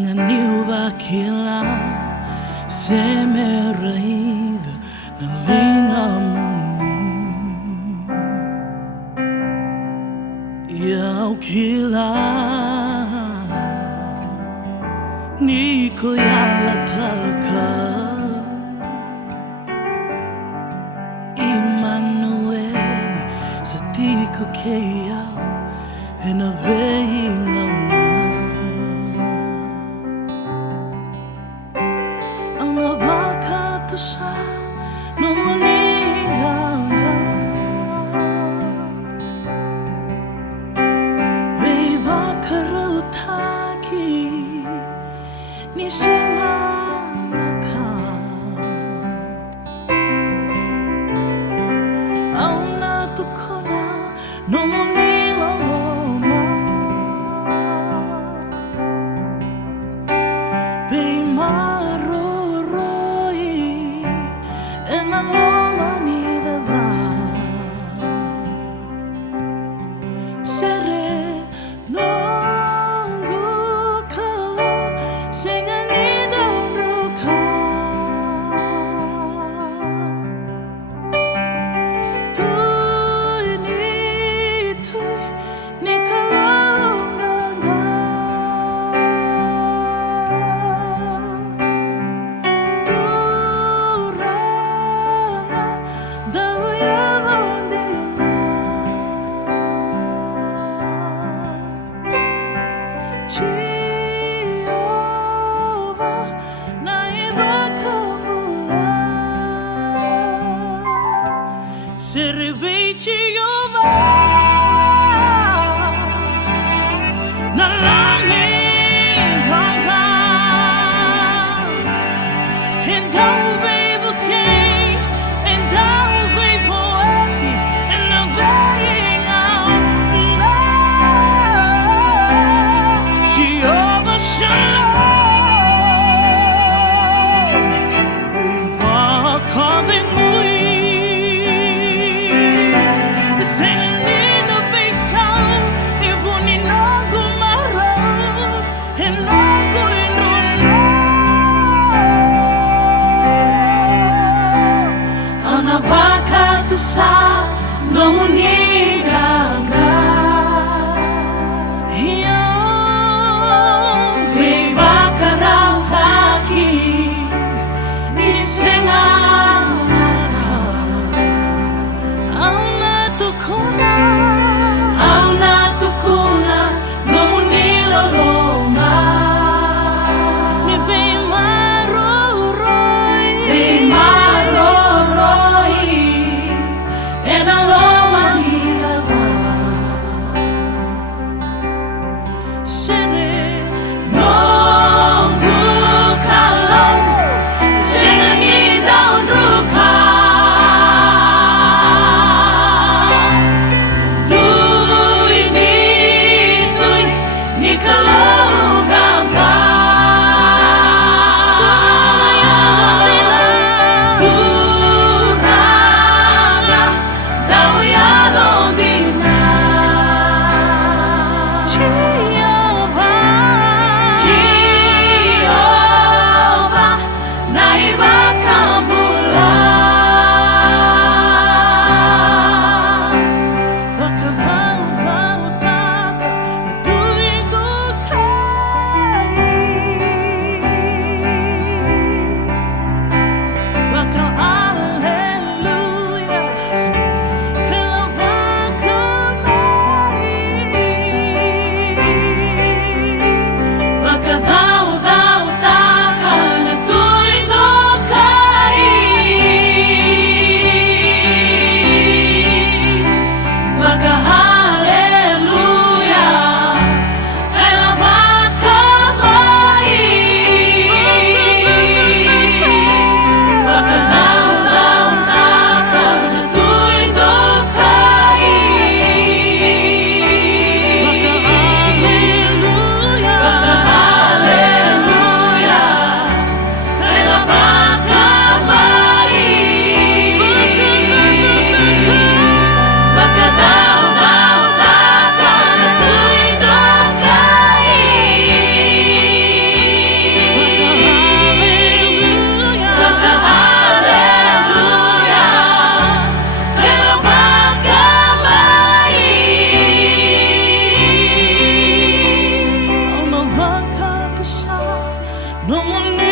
Singaniwa kila semeraiva nalinga muni yau kila niko yalataka Emmanuel satiko kaya enavehinga sa namaninganga Viva karutaki nisinganaka Au natukona namaniloloma Sere nongu kala singani donruka Tui ni kalanganga Turanga dawayalondina Jehovah naibakamula Serve Jehovah nalangin kangka And thou baby king And thou baby poeti And the vying out love Jehovah Shalom We walk calling we Singing in the big sound It won't need no gumaro And no going no Anavaka tu sa no muniganga And I love no one